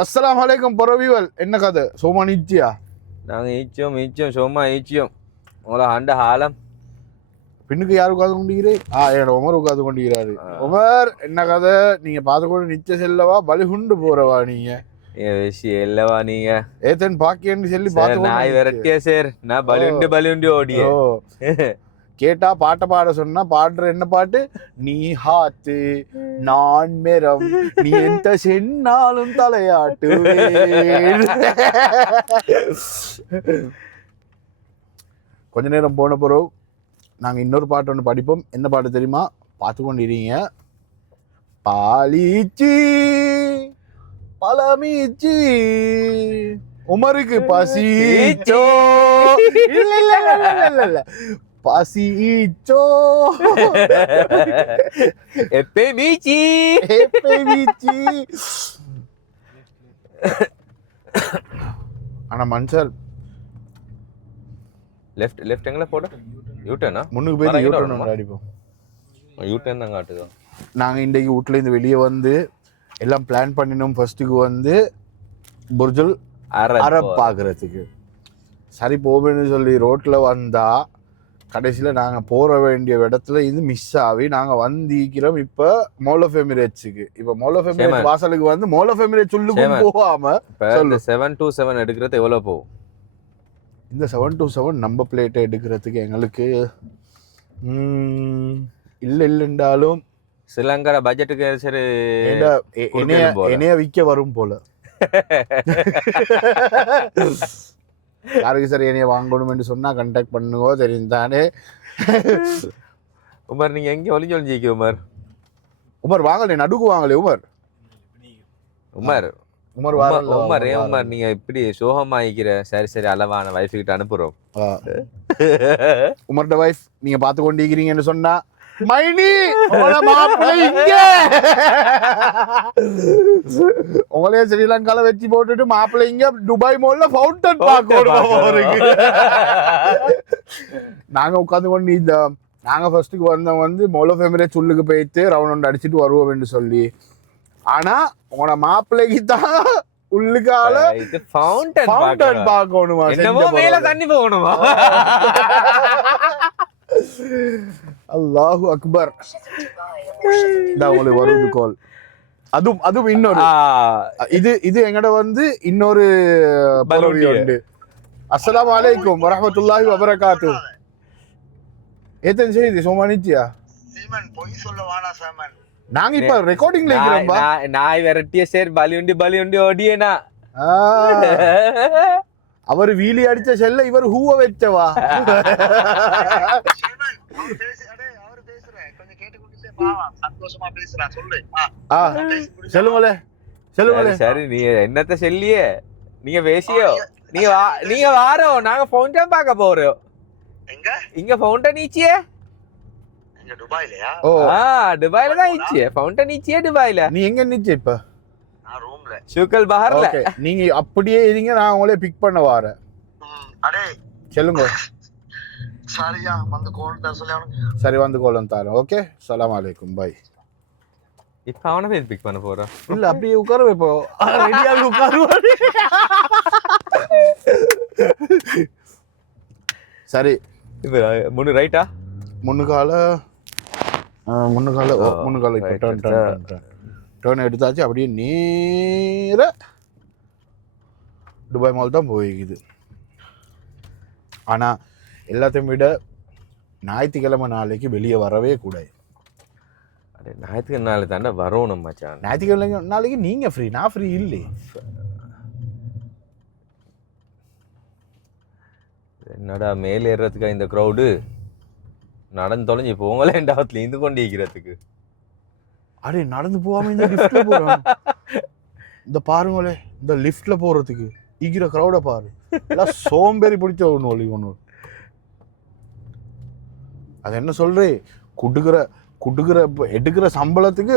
அஸ்ஸலாமு அலைக்கும் பரவிவல் என்ன கதை சோமா நிச்சியா நாங்கள் ஈச்சோம் சும்மா ஈச்சியோம் உங்களை ஆண்ட ஹாலம் பின்னுக்கு யார் உட்காந்து கொண்டிருக்கிறே என்னோட உமர் உட்காந்து கொண்டிருக்கிறாரு. உமர் என்ன கதை நீங்க பார்த்து கொண்டு நிச்சய செல்லவா பலிகுண்டு போறவா நீங்க விஷயம் இல்லவா நீங்க ஏத்தன் பாக்கியன்னு சொல்லி பார்த்து நாய் விரட்டியா சார் நான் பலியுண்டு ஓடிய கேட்டா பாட்டை பாட சொன்னா பாடுற என்ன பாட்டு நீ ஹாத்து நான் மெரம் நீ எந்த சென்னாலும் தலையாட்டு. கொஞ்ச நேரம் போன பிறகு நாங்க இன்னொரு பாட்டு ஒன்று படிப்போம். என்ன பாட்டு தெரியுமா? பார்த்து கொண்டிருக்கீங்க. பாலிச்சி பழமீச்சி உமருக்கு பசிச்சோ இல்ல இல்ல இல்ல இல்ல பசிச்சோ எப்பே மீச்சி ஆனா மனுஷர் லெஃப்ட் எங்கல போட யூட்டர்னா முன்னுக்கு போய் யூட்டர்ன் அடிப்போம். யூட்டர்ன் தான் காட்டுதோ. நாங்க இன்றைக்கு வீட்டுல இருந்து வெளியே வந்து எல்லாம் பிளான் பண்ணினோம். ஃபர்ஸ்ட்டுக்கு வந்து புர்ஜுல் அரப் பார்க்கறதுக்கு சரி போவேன்னு சொல்லி ரோட்ல வந்தா கடைசியில் நாங்கள் போற வேண்டிய இடத்துல இது மிஸ் ஆகி நாங்கள் வந்திக்கிறோம் இப்போ மால் ஆஃப் எமிரேட்ஸுக்கு. இப்போ மால் ஆஃப் எமிரேட்ஸ் வாசலுக்கு வந்து மால் ஆஃப் எமிரேட்ஸ் சொல்லுக்கு போகாம 727 எடுக்கிறது எவ்வளோ போகும்? இந்த 727 நம்பர் பிளேட்டை எடுக்கிறதுக்கு எங்களுக்கு இல்லைன்றாலும் ஸ்ரீலங்கா பட்ஜெட்டுக்கு சரி என்னைய விற்க வரும் போல. யாருக்கு சரி என்னைய வாங்கணும் என்று சொன்னா கண்டாக்ட் பண்ணுங்க தெரிந்தானே. உமர் நீங்க எங்க ஒளிஞ்சொழிஞ்சிக்க உமர் வாங்கலே நடுக்கு வாங்கலே உமர் உமர் நீங்க இப்படி சோகமாயிக்கிற. சரி அளவான வைஃப் கிட்ட அனுப்புறோம். உமர்ட வைஃப் நீங்க பார்த்து கொண்டிருக்கிறீங்கன்னு சொன்னா மைனி மாப்பிள்ளை இங்க உங்களே ஸ்ரீலங்கால வச்சு போட்டுட்டு மாப்பிள்ளை இங்க துபாய் மால்ல ஃபவுண்டன் பார்க்க. நாங்க உட்காந்து கொண்டு இந்த நாங்க ஃபர்ஸ்ட்டுக்கு வந்தோம் வந்து மால் ஆஃப் எமிரேட்ஸ் உள்ளுக்கு போயிட்டு ரவுண்ட் அடிச்சுட்டு வருவோம்னு சொல்லி. ஆனா உங்களோட மாப்பிள்ளைக்கு தான் உள்ளுக்கால ஃபவுண்டன் பார்க்கணுமா? மேல தண்ணி போகணுமா? அல்லாஹு அக்பர். உங்களுக்கு வருது கால். அதுவும் இன்னொரு இது எங்கட வந்து இன்னொரு பரவி உண்டு. அஸ்ஸலாமு அலைக்கும் வரஹ்மத்துல்லாஹி வபரகாத்துஹு. ஏத்தன் செய்தி சோமானிச்சியா பொய் சொல்ல வாடா சாமன். நாங்க இப்ப ரெக்கார்டிங்ல இருக்கோம்பா. நாய் விரட்டிய சேர் பலியுண்டி ஓடியேனா. அவர் வீலி அடிச்ச செல்ல இவர் ஹூவ வச்சவா. சொல்லுங்களே. சரி நீ என்னத்த சொல்லியே நீங்க பேசியோ நீங்க வாரோ நாங்க ஃபவுண்டன் பார்க்க போறோம். இங்க ஃபவுண்டன் ஈச்சியே துபாயிலயா? துபாயில தான் ஈச்சியே ஃபவுண்டன் ஈச்சியே துபாயில. நீ எங்க நிச்சய இப்ப? ஷுக்கல் பஹர்ல. நீங்க அப்படியே இருங்க நான் உங்களே பிக் பண்ண வாரேன். சொல்லுங்க. சரியா வந்து கோல் தான் சொல்லி சரி வந்து கோல் தரேன். ஓகே அஸ்ஸலாமு அலைக்கும் பை. இப்ப அவனை போய் பிக் பண்ண போறோம். இல்ல அப்படியே உட்காரு இப்போ ரெடியாக உட்காருவாரு. சரி இப்ப முன்னு ரைட்டா முன்னுக்கால இப்போ டர்ன் எடுத்தாச்சு. அப்படியே நேர துபாய் மால் தான் போய்க்குது. ஆனால் எல்லாத்தையும் விட ஞாயிற்றுக்கிழமை நாளைக்கு வெளியே வரவே கூடாது. ஞாயிற்றுக்கிழமை நாளை தாண்டா வரணும் மச்சான். ஞாயிற்றுக்கிழமை நாளைக்கு நீங்கள் ஃப்ரீ, நான் ஃப்ரீ இல்லை. என்னடா மேலே ஏறுறதுக்கா இந்த க்ரௌடு நடந்து தொலைஞ்சி போங்களே டாவத்தில் இருந்து கொண்டு இருக்கிறதுக்கு. அடே நடந்து போகாம இந்த லிஃப்ட்ல போறோம். இந்த பாருங்களே இந்த லிஃப்ட்ல போறதுக்கு ஈகிற க்ரௌட பாரு. எல்லாம் சோம்பேறி பிடிச்ச ஒன்று. அது என்ன சொல்றே குடுக்குற எடுக்கிற சம்பளத்துக்கு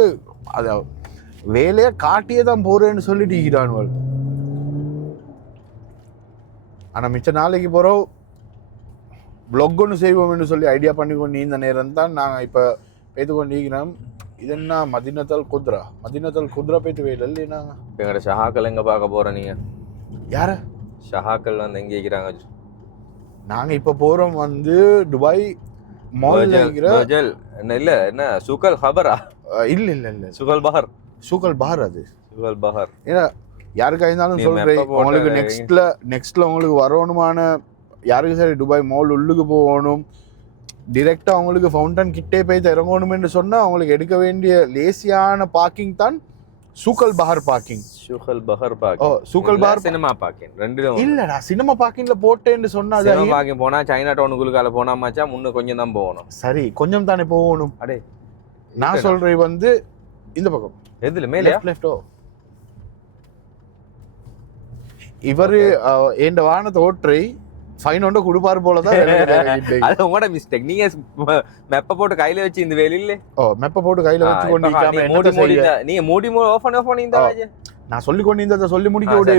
அத வேலையை காட்டியே தான் போறேன்னு சொல்லிட்டு ஈகிறானுவல். ஆனா மிச்ச நாளைக்கு போறோம் ப்ளாக் ஒன்று செய்வோம்னு சொல்லி ஐடியா பண்ணி கொண்டு இந்த நேரம் தான் நாங்கள் இப்போ பேத்து கொண்டு இருக்கிறோம். இதென்ன மதினத்தல் குத்ரா போயிட்டு வேலை நாங்க எங்கட ஷஹாக்கள் எங்க பார்க்க போற நீங்க? யார ஷஹாக்கள் வந்து எங்க இருக்கிறாங்க? நாங்க இப்ப போறோம் வந்து துபாய் மால்ல இருக்கிற வர்ஜல் என்ன சுகல் ஹபரா? இல்ல இல்ல இல்ல சுகல் பஹர். சூக்கல் பஹர் அது சுகல் பஹர். ஏன்னா யாருக்கா இருந்தாலும் நீ சொல்றேன் map போட்ட உங்களுக்கு நெக்ஸ்ட்ல உங்களுக்கு வரணுமான யாருக்கு சரி துபாய் மால் உள்ளுக்கு போகணும் டிரெக்டா அவங்களுக்கு ஃபவுண்டன் கிட்டே போய் இறங்கணும்னு சொன்னா அவங்களுக்கு எடுக்க வேண்டிய லேசியான பார்க்கிங் தான் சூக்கல் பஹர் பார்க்கிங். சுகல் பஹர் பார்க்கிங். ஓ சூக்கல் பஹர் சினிமா பார்க்கிங் ரெண்டுல இல்லடா சினிமா பார்க்கிங்ல போட்டேன்னு சொன்னா அது சினிமா பார்க்கிங் போனா சைனா டவுனுக்குள்ளால போனா மச்சா முன்ன கொஞ்சம் தான் போகணும். சரி கொஞ்சம் தானே போகணும். அடே நான் சொல்றேன் வந்து இந்த பக்கம் எதுல மேலயா? லெஃப்டோ இவரு எந்த வாகனத்தை ஓட்டுறை ஃபைன் ஒன்று கொடுப்பாரு போலதான் அது உங்களோட மிஸ்டேக். நீங்க மெப்ப போட்டு கையில வச்சு இந்த வேலையில மெப்ப போட்டு கையில வச்சு கொண்டு நீங்க மூடி ஆஃப் பண்ணிருந்தா நான் சொல்லி கொண்டு சொல்லி முடிக்க விட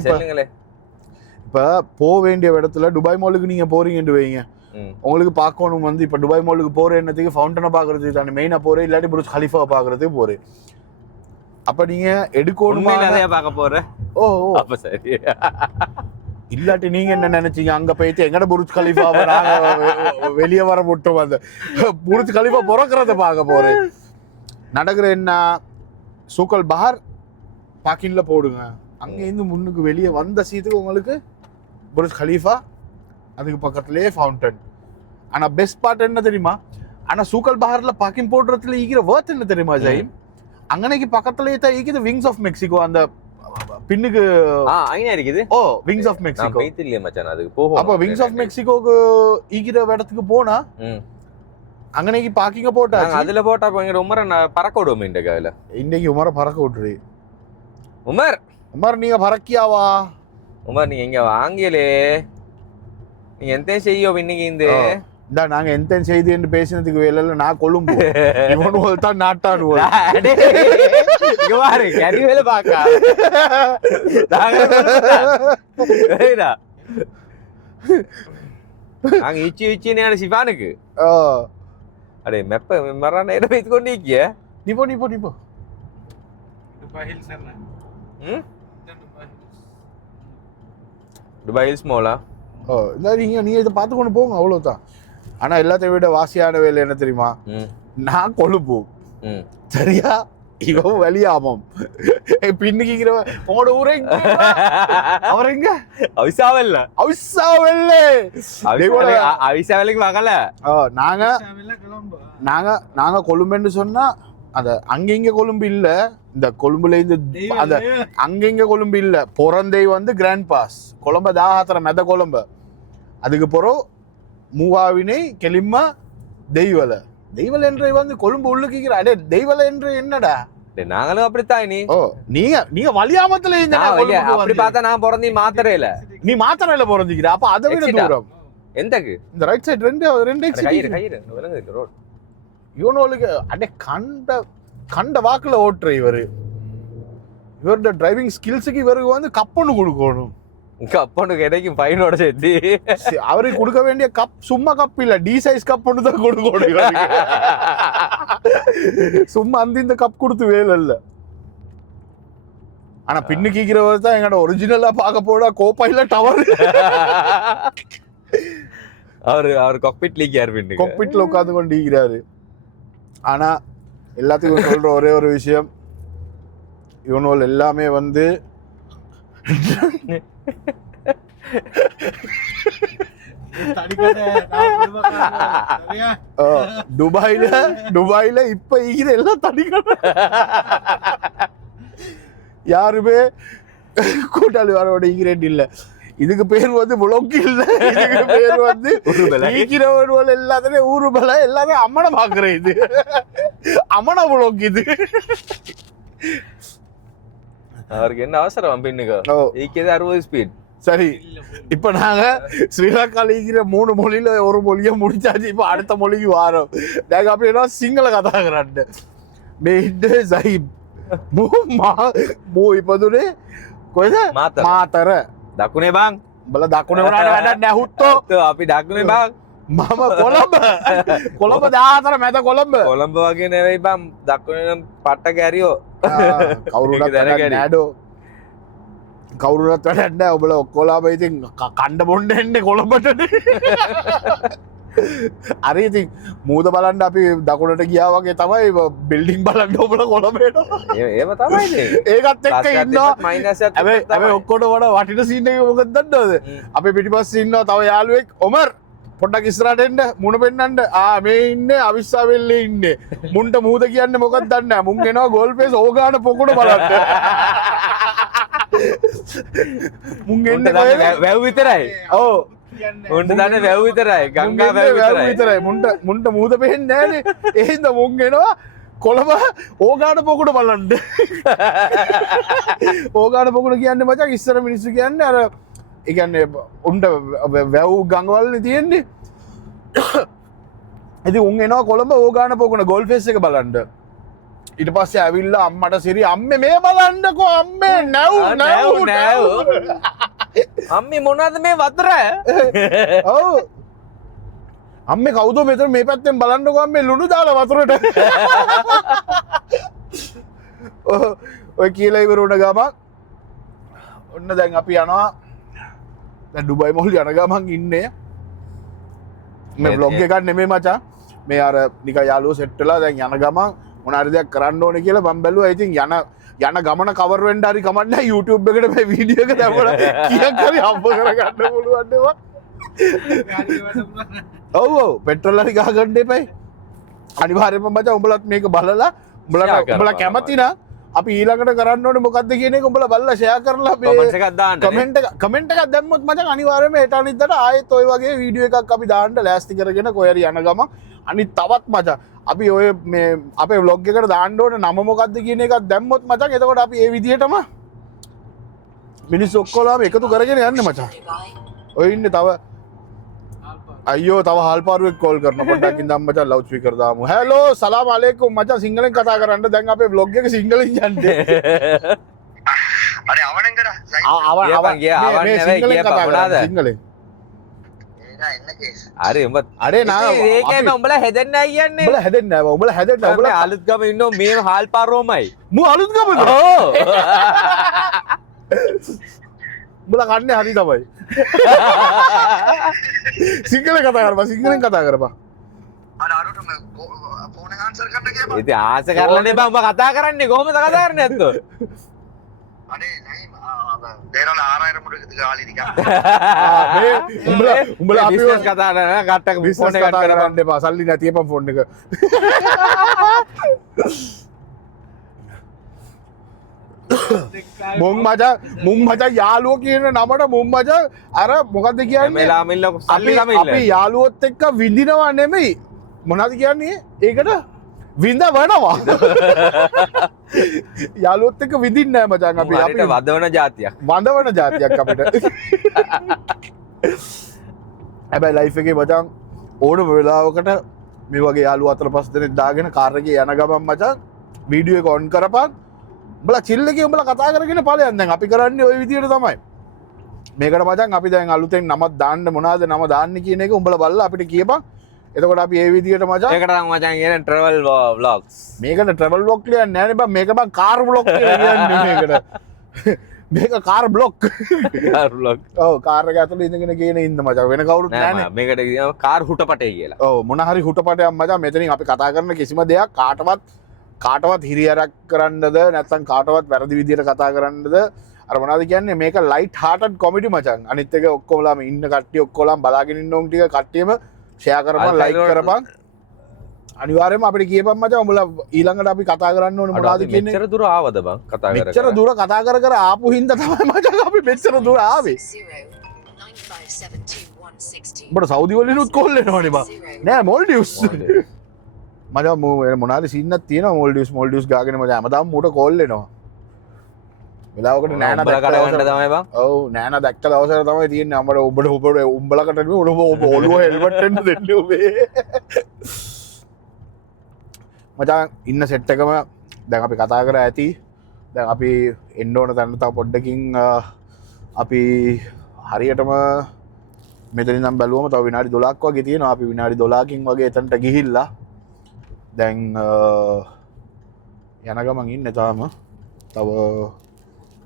இப்ப போக வேண்டிய இடத்துல துபாய் மாலுக்கு நீங்க போறீங்கன்னு வைங்க உங்களுக்கு பார்க்கணும் வந்து இப்ப துபாய் மாலுக்கு போற என்னத்துக்கு ஃபவுண்டனை பாக்குறதுக்கு தானே மெயினா போறேன் இல்லாட்டி புருஜ் கலிஃபா பாக்குறதுக்கு போறேன். அப்ப நீங்க எடுக்கணுமா நிறைய பார்க்க போற? ஓ அப்ப சரி. இல்லாட்டி நீங்க என்ன நினைச்சீங்க அங்க போயிட்டு எங்கட புருஜ் கலிஃபாவை வெளியே வர விட்டோம் அந்த புருஜ் கலிஃபா பிறக்கிறத பார்க்க போறேன். நடக்கிற என்ன சூக்கல் பஹர் பார்க்கிங்ல போடுங்க. அங்க இருந்து முன்னுக்கு வெளியே வந்த சீட்டுக்கு உங்களுக்கு புருஜ் கலிஃபா அதுக்கு பக்கத்துலயே ஃபவுண்டன். ஆனா பெஸ்ட் பார்ட் என்ன தெரியுமா? ஆனா சூக்கல் பஹர்ல பார்க்கிங் போடுறதுல ஈகிற வர்த் என்ன தெரியுமா ஜெயின்? அங்கனைக்கு பக்கத்துலயே தான் ஈகிது விங்ஸ் ஆஃப் மெக்சிகோ அந்த பின்னுக்கு அங்க இருக்குது. ஓ விங்ஸ் ஆஃப் மெக்சிகோ இல்லையா மச்சான் அதுக்கு போகும். அப்ப விங்ஸ் ஆஃப் மெக்சிகோக்கு ஈகிற இடத்துக்கு போனா அங்கனைக்கு பார்க்கிங்க போட்டா அதுல போட்டா எங்க உமர பறக்க விடுவோம் இந்த கால. இன்னைக்கு உமர பறக்க விட்டுரு. உமர் நீங்க பறக்கியாவா? உமர் நீங்க எங்க வாங்கலே நீங்க எந்த செய்யோ இன்னைக்கு இந்த இந்த நாங்க எந்த செய்தி என்று பேசினதுக்கு வேலையில நான் கொழும்பு இவனு தான் நாட்டானுவோம் கறிவேல பாக்கா நாங்க இச்சி நேரம் சிவானுக்கு அடே மெப்ப மர நேரம் வைத்து கொண்டிருக்கிய நீ போ துபாய் ஹில்ஸ் மோலா. நீங்க இதை பார்த்து கொண்டு போங்க அவ்வளவுதான். ஆனா எல்லாத்தையும் விட வாசியான வேலை என்ன தெரியுமா? நான் கொழும்பு சரியா இவன் வெளியாமம் பின்னுக்கிற உங்களோட ஊரை அவர் எங்க அவிசாவல்ல அவிசாவலுக்கு வாங்கல. நாங்க கொழும்புன்னு சொன்னா அந்த அங்க இங்க கொழும்பு இல்ல. இந்த கொழும்புல இருந்து அந்த அங்க இங்க கொழும்பு இல்ல. பொறந்தை வந்து கிராண்ட் பாஸ் கொழம்ப தாகாத்திர மெத கொழம்ப அதுக்கு பிறகு மூவாவினை கெளிமா தெய்வலை என்ற வந்து கொழும்பு உள்ளுக்கிற அடே தெய்வலை என்று என்னடா? நாங்களும் அப்படித்தான். நீங்க வலியாமத்துல அப்படி பார்த்தா நான் பிறந்தி மாத்திரையில நீ மாத்திரையில பிறந்திக்கிற. அப்ப அதை விட தூரம் எந்தக்கு இந்த ரைட் சைடு ரெண்டு இவனுக்கு அடே கண்ட வாக்குல ஓட்டுற இவரோட டிரைவிங் ஸ்கில்ஸுக்கு இவருக்கு வந்து கப்பொன்னு கொடுக்கணும். கப்பொன்னு கிடைக்கும் பையனோட சேர்த்து அவருக்கு கொடுக்க வேண்டிய கப் சும்மா கப் இல்ல டி சைஸ் கப் ஒன்று தான் கொடுக்கணும். சும்மா இந்த கப் கொடுத்து வேலை இல்ல. ஆனா பின்னு கீக்கிறவர் தான் எங்கட ஒரிஜினலா பார்க்க போட கோப்பையில டவர் அவர் கொக்பிட்ல உட்காந்து கொண்டு ஈக்கிறாரு. ஆனா எல்லாத்துக்கும் சொல்ற ஒரே ஒரு விஷயம் இவனோல் எல்லாமே வந்து துபாயில இப்ப ஈகிற எல்லாம் தனிக்கடை. யாருமே கூட்டாளி வாரோட ஈகிறேன் இல்ல. இதுக்கு பேர் வந்து முழக்கு இல்ல. இதுக்கு பேர் வந்து ஈக்கிறவன் எல்லாத்தையும் ஊருபல எல்லாத்தையும் அம்மனை பாக்குற. இது அம்மனை முழக்கு. இது அவருக்கு என்ன அவசரம் பின்னுக்கு 60 ஸ்பீட். சரி இப்ப நாங்க ஸ்ரீலங்கால இருக்கிற 3 மொழியில ஒரு மொழிய முடிச்சாச்சு. இப்ப அடுத்த மொழிக்கு வாரோம். நாங்க அப்படின்னா சிங்கள கதாகிறான் இப்பதுනේ කොහෙද මාතර දකුණේ බං බල දකුණේ වුණාට වැඩක් නැහැ හුත්තෝ අපි දකුණේ බං මම කොළඹ 14 මැද කොළඹ කොළඹ වගේ නෙවෙයි බං දකුණේ පට්ට කැරියෝ කවුරුත් නෑඩෝ කවුරුත් වැඩක් නෑ ඔබලා ඔක්කොලාම ඉතින් කණ්ඩ බොණ්ඩ එන්නේ කොළඹටනේ අර ඉතින් මූද බලන්න අපි දකුණට ගියා වගේ තමයි බිල්ඩින් බලන්න ඔබලා කොළඹ එනවා ඒව තමයි ඒකත් එක්ක ඉන්නවා මයිනස් හැබැයි ඔක්කොට වඩා වටින සීන් එක මොකක්ද දන්නවද අපේ පිටිපස්සේ ඉන්නවා තව යාළුවෙක් ඔමර් පොඩ්ඩක් ඉස්සරහට එන්න මුණ පෙන්නන්න මේ ඉන්නේ අවිස්සාවෙල්ලේ ඉන්නේ මුන්ට මූද කියන්නේ මොකක්ද දන්නේ නැහැ මුන් එනවා ගෝල් පේස් ඕගාන පොකුණ බලන්න මුන් එන්නේ වැව් විතරයි ඔව් උන්ට දන්නේ වැව් විතරයි ගංගා වැව් විතරයි මුන්ට මූද පෙන්නේ නැහනේ ඒ හින්දා මුන් එනවා කොළඹ ඕගාන පොකුණ බලන්න ඕගාන පොකුණ කියන්නේ මචං ඉස්සර මිනිස්සු කියන්නේ අර ඒ කියන්නේ උන්ට වැව් ගංගවලනේ තියෙන්නේ ඉතින් උන් එනවා කොළඹ ඕගාන පොකුණ ගෝල් ෆේස් එක බලන්න ඊට පස්සේ ඇවිල්ලා අම්මට සිරි අම්මේ මේ බලන්නකෝ අම්මේ නැව් අම්මි මොනවද මේ වතුර ඔව් අම්මේ කවුද මෙතන මේ පැත්තෙන් බලන්නකෝ අම්මේ ලුණු දාලා වතුරට ඔය කියලා ඉවර වුණ ගමන් ඔන්න දැන් අපි යනවා දැන් ඩුබයි මොල් යන ගමන් ඉන්නේ මේ vlog එකක් නෙමෙයි මචං මේ අර නිකන් යාළුවෝ සෙට් වෙලා දැන් යන ගමන් මොන හරි දෙයක් කරන්න ඕනේ කියලා මම බැලුවා ඉතින් යන ගමන කවර් වෙන්න හරි කමක් නැහැ YouTube එකට මේ වීඩියෝ එක දැම්මම කීයක් හරි හම්බ කරගන්න පුළුවන් ඒවා ඔව් පෙට්‍රල් හරි ගහ ගන්න එපයි අනිවාර්යයෙන්ම මචං උඹලත් මේක බලලා උඹලා කැමති නම් අපි ඊළඟට කරන්න ඕනේ මොකද්ද කියන එක උඹලා බලලා ෂෙයා කරලා මේ කමෙන්ට්ස් එකක් දාන්න කමෙන්ට් එකක් දැම්මොත් මචං අනිවාර්යයෙන්ම හෙට අනිද්දාට ආයෙත් ওই වගේ වීඩියෝ එකක් අපි දාන්න ලෑස්ති කරගෙන කොහේ හරි යන ගමන් අනිත් තවත් මචං අපි ඔය මේ අපේ vlog එකට දාන්න ඕනේ නම මොකද්ද කියන එකක් දැම්මොත් මචං එතකොට අපි ඒ විදිහටම මිනිස්සු ඔක්කොලාම එකතු කරගෙන යන්නේ මචං ඔය ඉන්නේ තව අයියෝ තව හල්පාරුවෙක් කෝල් කරන පොඩ්ඩක් ඉඳන් මචං ලවුඩ් ස්පීකර් දාමු හලෝ සලාම් අලයිකුම් මචං සිංහලෙන් කතා කරන්න දැන් අපේ vlog එක සිංහලෙන් යන්නේ අර අවණෙන් කර සිංහලෙන් සිංහලෙන් එන්න කේස් හරි උඹ අඩේ නා ඒකයි උඹලා හැදෙන්නේ නැහැ කියන්නේ උඹලා හැදෙන්නේ නැහැ උඹලා හැදෙන්නේ නැහැ උඹලා අලුත් ගම ඉන්නෝ මේ හාල් පාරෝමයි මු අලුත් ගමද ඕ උඹලා කන්නේ හරි තමයි සිංහලෙන් කතා කරපන් සිංහලෙන් කතා කරපන් අර අරුට ෆෝන් එක ආන්සර් කරන්න ගියා ඉතින් ආස කරලා නේ බං උඹ කතා කරන්නේ කොහොමද කතා කරන්නේ ඇත්තෝ අනේ නයි දේරල ආරායන මුඩ ගාලි ටික උඹලා අපි බිස්නස් කතා කරන කට්ටක් බිස්නස් ෆෝන් එක කතා කරන්න එපා සල්ලි නැති එපා ෆෝන් එක මුන් මචං යාළුවෝ කියන නමට මුන් මචං අර මොකද්ද කියන්නේ මෙලා මිල්ල සල්ලි ළමිල්ල අපි යාළුවොත් එක්ක විඳිනවා නෙමෙයි මොනවද කියන්නේ ඒකට විඳවනවා යාළුවොත් එක්ක විඳින්නේ නැහැ මචං අපි වදවන જાතියක් වඳවන જાතියක් අපිට හැබැයි ලයිෆ් එකේ මචං ඕනම වෙලාවකට මේ වගේ යාළුවෝ 4-5 දෙනෙක් දාගෙන කාර් එකේ යන ගමන් මචං වීඩියෝ එක ඔන් කරපන් උඹලා චිල් එකේ උඹලා කතා කරගෙන ඵලයන් දැන් අපි කරන්නේ ওই විදියට තමයි මේකට මචං අපි දැන් අලුතෙන් නමක් දාන්න මොනවද නම දාන්න කියන එක උඹලා බලලා අපිට කියපන් එතකොට අපි ඒ විදියට මචං ඒකට නම් මචං කියන්නේ travel vlogs මේකට travel vlog කියන්නේ නැහැ නේ බං මේක බං කාර් vlog කියලා කියන්නේ මේකට මේක කාර් බ්ලොග් vlog ඔව් කාර් එක ඇතුලේ ඉඳගෙන කියන ඉන්න මචං වෙන කවුරුත් නැහැ නේ මේකට කියනවා කාර් හුටපටේ කියලා ඔව් මොන හරි හුටපටයක් මචං මෙතනින් අපි කතා කරන කිසිම දෙයක් කාටවත් හිරියරක් කරන්නද නැත්නම් කාටවත් වැරදි විදියට කතා කරන්නද අර මොනවද කියන්නේ මේක ලයිට් හાર્ටඩ් කොමඩි මචං අනිත් එක ඔක්කොමලාම ඉන්න කට්ටිය ඔක්කොලාම බලාගෙන ඉන්න උන් ටික කට්ටියම ෂෙයා කරපන් ලයික් කරපන් අනිවාර්යයෙන්ම අපිට කියපන් මචං උඹලා ඊළඟට අපි කතා කරන්න ඕනේ මොනවද කියන්නේ මෙච්චර දුර ආවද බං කතා කර මෙච්චර දුර කතා කර ආපු හින්දා තමයි මචං අපි මෙච්චර දුර ආවේ උඹට සෞදි වලිනුත් කෝල් එනවනේ බං නෑ මොල්ඩිව්ස් මචං මොනාරි සීන්නක් තියෙනවා මොල්ඩිව්ස් ගාගෙන මචං හැමදාම මූට කෝල් එනවා වෙලාවකට නෑන දැක්ක තමයි බං ඔව් නෑන දැක්ක දවසට තමයි තියෙන්නේ අපිට උඹලකට නෙමෙයි ඔබ ඔළුව හෙල්මට් වෙන්න දෙන්න ඔබේ මචං ඉන්න සෙට් එකම දැන් අපි කතා කර ඇති දැන් අපි එන්න ඕන තැනට තව පොඩ්ඩකින් අපි හරියටම මෙතනින් නම් බැලුවම තව විනාඩි 12ක් වගේ තියෙනවා. අපි විනාඩි 12කින් වගේ එතනට ගිහිල්ලා දැන් යන ගමන් ඉන්නේ තාම. තව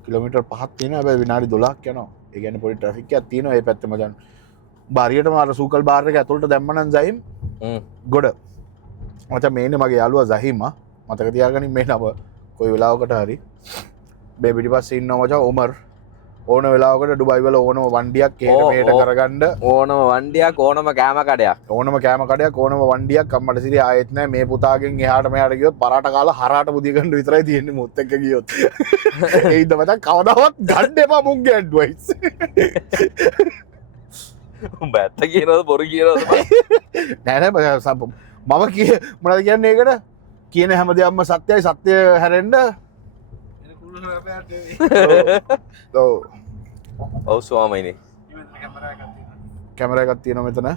කිලෝමීටර් 5ක් තියෙනවා. හැබැයි විනාඩි 12ක් යනවා. ඒ කියන්නේ පොඩි ට්‍රැෆික් එකක් තියෙනවා මේ පැත්තේ මචං. බාරියටම අර සූකල් බාර් එක ඇතුළට දැම්ම නම් සහිම් ගොඩ. මචං මේනේ මගේ යාළුවා සහිම මතක තියාගනින් මේ නම කොයි වෙලාවකට හරි. මේ පිටිපස්සේ ඉන්නවා මචං උමර්. ඕන වෙලාවකට ඩුබයි වල ඕනම වණ්ඩියක් එහෙට මෙහෙට කරගන්න ඕනම වණ්ඩියක් ඕනම කෑම කඩයක් ඕනම කෑම කඩයක් ඕනම වණ්ඩියක් අම්මට සිරි ආයෙත් නැහැ මේ පුතාගෙන් එහාට මෙහාට ගියොත් පරාට කාලා හරාට බුදිය ගන්න විතරයි තියෙන්නේ මුත් එක්ක ගියොත් ඒයිද මචං කවදාවත් ගන්න එපා මුන්ගේ ඇඩ්වයිස් උඹ ඇත්ත කියනවද බොරු කියනවද නෑ නෑ මම කිය මොනවද කියන්නේ ඒකට කියන හැම දෙයක්ම සත්‍යයි සත්‍ය හැරෙන්න ඔව් ඔව් ස්වාමීනි කැමරා එකක් තියෙනවා මෙතන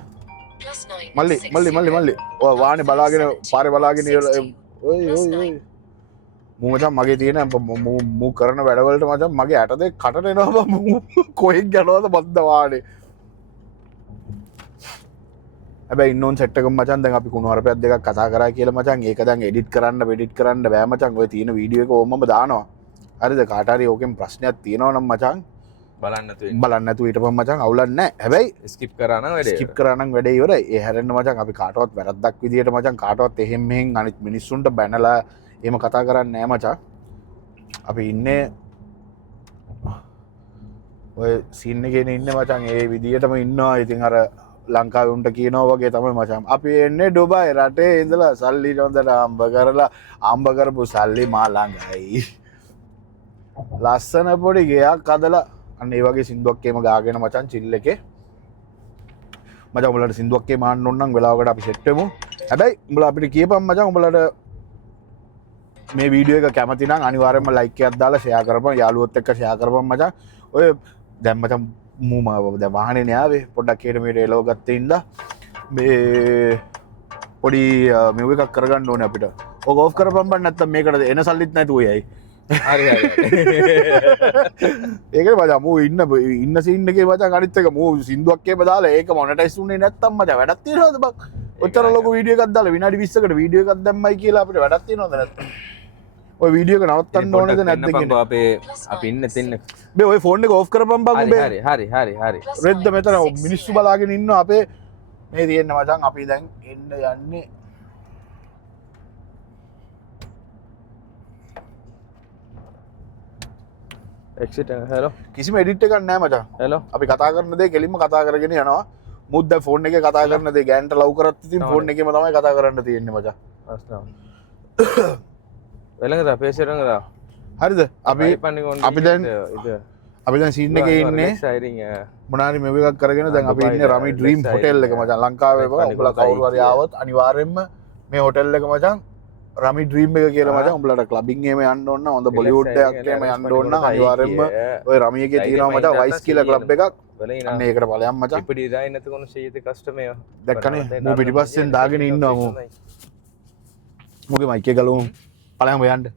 මල්ලි ඔය වාහනේ බලාගෙන පාරේ බලාගෙන ඔය මූ මචං මගේ තියෙන මූ කරන වැඩවලට මචං මගේ ඇට දෙක කටට එනවා මූ කොහෙන් යනවද මද්ද වාහනේ හැබැයි ඉන්නෝන් සෙට් එකම මචං දැන් අපි කුණු හරපයක් දෙකක් කතා කරා කියලා මචං ඒක දැන් එඩිට් කරන්න බෑ මචං ඔය තියෙන වීඩියෝ එක ඕමම දානවා හරිද කාට හරි ඕකෙන් ප්‍රශ්නයක් තියෙනවා නම් මචං බලන්න නැතුව හිටපන් මචං අවුලක් නැහැ හැබැයි ස්කිප් කරා නම් වැඩේ ස්කිප් කරා නම් වැඩේ ඉවරයි ඒ හැරෙන්න මචං අපි කාටවත් වැරද්දක් විදියට මචං කාටවත් එහෙම් මෙහෙන් අනිත් මිනිස්සුන්ට බැනලා එහෙම කතා කරන්නේ නැහැ මචං අපි ඉන්නේ ඔය සීන් එකේ ඉන්නේ මචං ඒ විදියටම ඉන්නවා ඉතින් අර ලංකාවේ උන්ට කියනවා වගේ තමයි මචං අපි එන්නේ ඩුබයි රටේ ඉඳලා සල්ලි හොඳට ආම්බ කරපු සල්ලි මා ළඟයි ලස්සන පොඩි ගෙයක් හදලා අන්න ඒ වගේ සින්දුවක් එහෙම ගාගෙන මචං චිල් එකේ මචං උඹලට සින්දුවක් එහෙම ආන්න ඕන නම් වෙලාවකට අපි සෙට් වෙමු හැබැයි උඹලා අපිට කියපන් මචං උඹලට මේ වීඩියෝ එක කැමති නම් අනිවාර්යයෙන්ම ලයික් එකක් දාලා ෂෙයා කරපන් යාළුවොත් එක්ක ෂෙයා කරපන් මචං ඔය දැන් මචං මූම දැන් වාහනේ න්යාවේ පොඩ්ඩක් හෙට මෙහෙට එලව ගත්තේ ඉඳලා මේ පොඩි මෙව එකක් කරගන්න ඕනේ අපිට ඔක ඔෆ් කරපන් බං නැත්තම් මේකට එන සල්ලිත් නැතුව යයි හරි හරි ඒක මචං මූ ඉන්න සීන් එකේ මචං අනිත් එක මූ සින්දුවක් එහෙම දාලා ඒක මොනටයිස් උන්නේ නැත්තම් මචං වැඩක් තියනවද බං ඔච්චර ලොකු වීඩියෝ එකක් දාලා විනාඩි 20කට වීඩියෝ එකක් දැම්මයි කියලා අපිට වැඩක් තියනවද නැත්තම් ඔය වීඩියෝ එක නවත්තන්න ඕනේද නැද්ද කියන්නේ අපේ අපි ඉන්න තින්න මේ ඔය ෆෝන් එක ඔෆ් කරපන් බං උඹේ හරි රෙද්ද මෙතන මිනිස්සු බලාගෙන ඉන්නවා අපේ මේ තියෙන මචං අපි දැන් එන්න යන්නේ එක්සිට් හෙලෝ කිසිම එඩිට් එකක් නැහැ මචං හෙලෝ අපි කතා කරන දේ කෙලින්ම කතා කරගෙන යනවා මුත් දැන් ෆෝන් එකේ කතා කරන දේ ගෑන්ට ලව් කරත් ඉතින් ෆෝන් එකේම තමයි කතා කරන්න තියෙන්නේ මචං වෙලඟදා පේසරඟදා හරිද අපි දැන් අපි දැන් සීන් එකේ ඉන්නේ මොනාරි මෙව එකක් කරගෙන දැන් අපි ඉන්නේ රමි ඩ්‍රීම් හොටෙල් එක මචං ලංකාවේ උඹලා කවුරු හරි ආවොත් අනිවාර්යෙන්ම මේ හොටෙල් එක මචං රමි ඩ්‍රීම් එක කියලා මචං උඹලට ක්ලබින් එහෙම යන්න ඕන නම් හොඳ බොලිවුඩ් එකක් එහෙම යන්න ඕන නම් අනිවාර්යෙන්ම ඔය රමි එකේ තියෙනවා මචං වයිස් කියලා ක්ලබ් එකක් අන්න ඒකට ඵලයන් මචං ඉපිඩි ඉරයි නැතකොන ශීත කස්ටමර් දැක්කනේ මූ පිටිපස්සෙන් දාගෙන ඉන්නවා මූ මූගේ මයික් එක ගලවමු ඵලයන් හොයන්න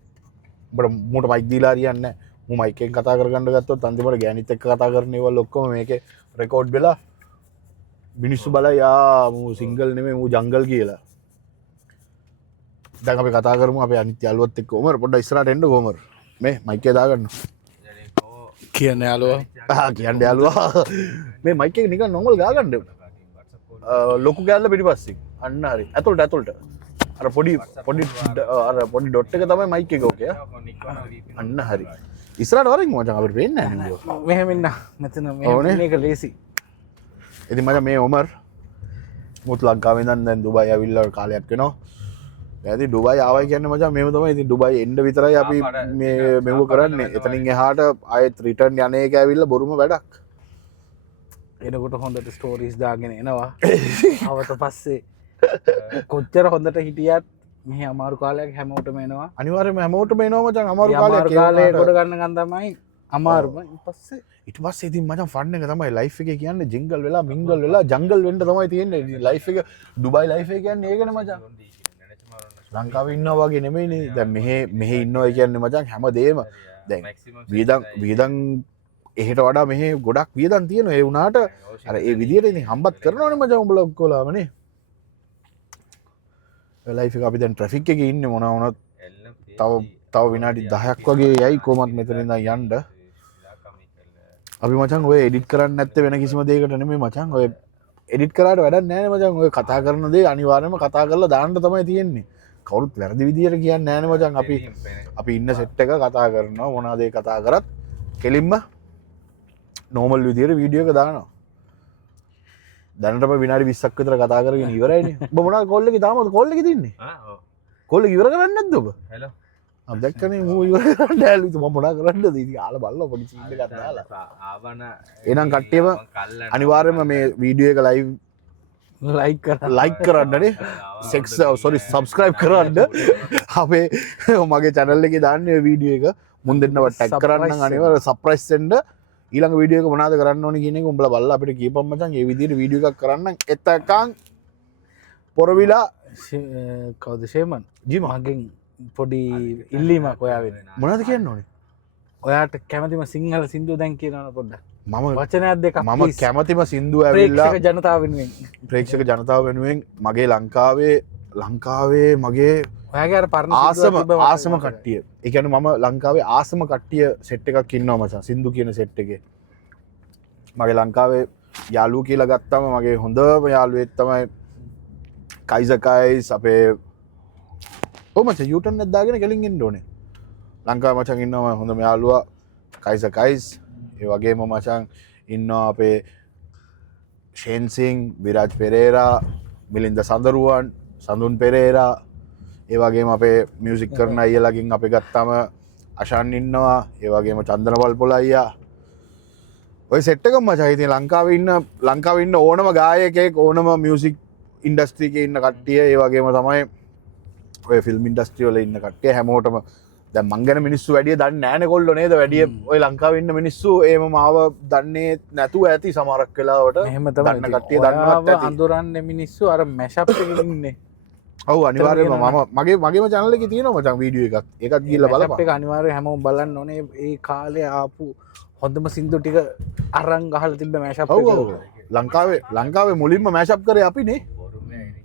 උඹට මූට මයික් දීලා හරියන්නේ නැහැ මූ මයික් එකෙන් කතා කරගන්න ගත්තොත් අන්තිමට ගෑනිත් එක්ක කතා කරන ඒවල් ඔක්කොම මේකේ රෙකෝඩ් වෙලා මිනිස්සු බලයි මූ සිංගල් නෙමෙයි මූ ජංගල් කියලා දැන් අපි කතා කරමු අපේ අනිත් යාළුවත් එක්ක ඔමර් පොඩ්ඩක් ඉස්සරහට එන්න කොමර් මේ මයික් එක දාගන්න කියන්න යාළුවා කියන්න යාළුවා මේ මයික් එක නිකන් නොමල් ගාගන්න ලොකු කෑල්ල පිටිපස්සේ අන්න හරි ඇතුළට අර පොඩි ඩොට් එක තමයි මයික් එක ඕකේ අන්න හරි ඉස්සරහට වරින් මචං අපිට වෙන්නේ නැහැ නේද මෙහෙම ඉන්න මෙතන මේක ලේසි ඉතින් මචං මේ ඔමර් මුත් ලංකාවේ ඉඳන් දැන් දුබයි ඇවිල්ලා කාලයක් වෙනවා ඇති ඩුබයි ආවයි කියන්නේ මචං මේව තමයි ඉතින් ඩුබයි එන්න විතරයි අපි මේ මෙව කරන්නේ එතනින් එහාට ආයෙත් රිටර්න් යන එක ඇවිල්ලා බොරුම වැඩක් එනකොට හොඳට ස්ටෝරීස් දාගෙන එනවා අවත පස්සේ කොච්චර හොඳට හිටියත් මෙහි අමාරු කාලයක් හැමෝටම එනවා අනිවාර්යයෙන්ම හැමෝටම එනවා මචං අමාරු කාලයක් කොට ගන්න ගන් තමයි අමාරුම ඊට පස්සේ ඉතින් මචං ෆන් එක තමයි ලයිෆ් එකේ කියන්නේ ජින්ගල් වෙලා මින්ගල් වෙලා ජංගල් වෙන්න තමයි තියෙන්නේ ලයිෆ් එක ඩුබයි ලයිෆ් එක කියන්නේ ඒකනේ මචං ලංකාවේ ඉන්නවා වගේ නෙමෙයිනේ දැන් මෙහෙ ඉන්නවා කියන්නේ මචං හැමදේම දැන් වියදම් එහෙට වඩා මෙහෙ ගොඩක් වියදම් තියෙනවා. ඒ වුණාට අර ඒ විදියට ඉතින් හම්බත් කරනවනේ මචං උඹලා ඔක්කොලාමනේ. ලයිෆ් එක අපි දැන් ට්‍රැෆික් එකේ ඉන්නේ මොනවා වුණත් තව විනාඩි 10ක් වගේ යයි කොහොමත් මෙතන ඉඳන් යන්න. අපි මචං ඔය එඩිට් කරන්න නැත්තේ වෙන කිසිම දෙයකට නෙමෙයි මචං. ඔය එඩිට් කරාට වැඩක් නැහැ නේ මචං. ඔය කතා කරන දේ අනිවාර්යයෙන්ම කතා කරලා දාන්න තමයි තියෙන්නේ. කවුරුත් වැරදි විදියට කියන්නේ නැහැ නේ මචං. අපි ඉන්න සෙට් එක කතා කරනවා මොනවාද ඒ කතා කරත් කෙලින්ම නෝමල් විදියට වීඩියෝ එක දානවා. දැනටම විනාඩි 20ක් විතර කතා කරගෙන ඉවරයිනේ. ඔබ මොනවද කෝල් එකේ තාමත් කෝල් එකේ තින්නේ? කෝල් එක ඉවර කරන්නේ නැද්ද ඔබ? හෙලෝ. මම දැක්කනේ මූ ඉවර කරන්න ඇලුත් මම මොනා කරන්නද? ඉතින් ආලා බලලා පොඩි සීන් එකක් දාලා. ආවන එහෙනම් කට්ටියම අනිවාර්යයෙන්ම මේ වීඩියෝ එක ලයික් කරන්නනේ. සබ්ස්ක්‍රයිබ් කරන්න. අපේ මගේ channel එකේ දාන්නේ වීඩියෝ එක මුන් දෙන්නව ටැග් කරන්න අනිවාර්යයෙන් සර්ප්‍රයිස් දෙන්න. ඊළඟ වීඩියෝ එක මොනවද කරන්න ඕනේ කියන එක උඹලා බලලා අපිට කියපම් මචං. මේ විදිහට වීඩියෝ එකක් කරන්න එතකන් පොරවිලා කවුද ෂේමන් මගෙන් පොඩි ඉල්ලීමක් ඔයා වෙන. මොනවද කියන්න ඕනේ? ඔයාට කැමතිම සිංහල සින්දුව දැන් කියනවනේ පොඩ්ඩක්. මම වචනයක් දෙකක් මම කැමතිම සින්දුව ඇවිල්ලා ප්‍රේක්ෂක ජනතාව වෙනුවෙන් ප්‍රේක්ෂක ජනතාව වෙනුවෙන් මගේ ලංකාවේ මගේ ඔයාගේ අර පරණ ආසම කට්ටිය. ඒ කියන්නේ මම ලංකාවේ ආසම කට්ටිය සෙට් එකක් ඉන්නවා මචං. සින්දු කියන සෙට් එකේ. මගේ ලංකාවේ යාළුවෝ කියලා ගත්තම මගේ හොඳම යාළුවෙක් තමයි කයිස් අපේ ඔව් මචං යූටර්න් එකක් දාගෙන ගෙලින් ඉන්න ඕනේ. ලංකාවේ මචං ඉන්නවා හොඳම යාළුවා කයිස්. ඒ වගේම මචං ඉන්නවා අපේ ෂේන් සිං, විරාජ් පෙරේරා, මිලින්ද සඳරුවන්, සඳුන් පෙරේරා. ඒ වගේම අපේ මියුසික් කරන අයියලාගෙන් අපි ගත්තාම අෂාන් ඉන්නවා. ඒ වගේම චන්දනවල් පොළ අයියා. ඔය සෙට් එකම මචං ඉතින් ලංකාවේ ඉන්න ඕනම ගායකයෙක් ඕනම මියුසික් ඉන්ඩස්ට්‍රි එකේ ඉන්න කට්ටිය ඒ වගේම තමයි ඔය ෆිල්ම් ඉන්ඩස්ට්‍රි වල ඉන්න කට්ටිය හැමෝටම දැන් මං ගැන මිනිස්සු වැඩිය දන්නේ නැහැනේ කොල්ලෝ නේද? වැඩිය ඔය ලංකාවේ ඉන්න මිනිස්සු එහෙම මාව දන්නේ නැතුව ඇති සමහරක් වෙලාවට. එහෙම තමයි. දන්න කට්ටිය දන්නවත් ඇති. අඳුරන්නේ මිනිස්සු අර මැෂප් එකේ ඉන්නේ. ඔව් අනිවාර්යයෙන්ම මගේම channel එකේ තියෙනවා මචං වීඩියෝ එකක්. ඒකත් ගිහලා බලපන්. ඒක අනිවාර්යයෙන් හැමෝම බලන්න ඕනේ. ඒ කාලේ ආපු හොඳම සින්දු ටික අරන් ගහලා තිබ්බ මැෂප් එක. ඔව් ලංකාවේ මුලින්ම මැෂප් කරේ අපිනේ.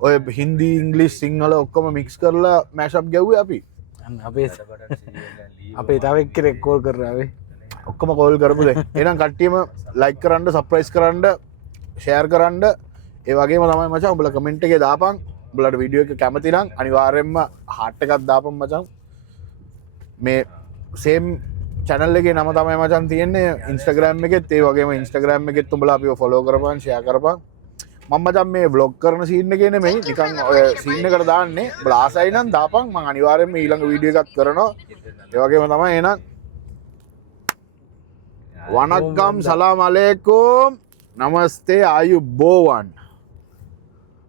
ඔය හින්දි ඉංග්ලිෂ් සිංහල ඔක්කොම මික්ස් කරලා මැෂප් ගැව්වේ අපි. අපේ තව එක්කෙනෙක් කෝල් කරාවේ. ඔක්කොම කෝල් කරපු දේ. එහෙනම් කට්ටියම ලයික් කරන්න, සර්ප්‍රයිස් කරන්න, ෂෙයාර් කරන්න. ඒ වගේම තමයි මචං උඹලා කමෙන්ට් එකේ දාපන්. උඹලට වීඩියෝ එක කැමති නම් අනිවාර්යයෙන්ම හાર્ට් එකක් දාපන් මචං. මේ සේම් channel එකේ නම තමයි මචං තියෙන්නේ Instagram එකෙත්. ඒ වගේම Instagram එකෙත් උඹලා අපිව follow කරපන්, share කරපන්. මම මචං මේ vlog කරන scene එකේ නෙමෙයි නිකන් ඔය scene එකට දාන්නේ. උඹලා ආසයි නම් දාපන්. මම අනිවාර්යයෙන්ම ඊළඟ වීඩියෝ එකක් කරනවා. ඒ වගේම තමයි එහෙනම් වනක්ගම් සලාම් අලේකුම් නමස්තේ ආයුබෝවන්.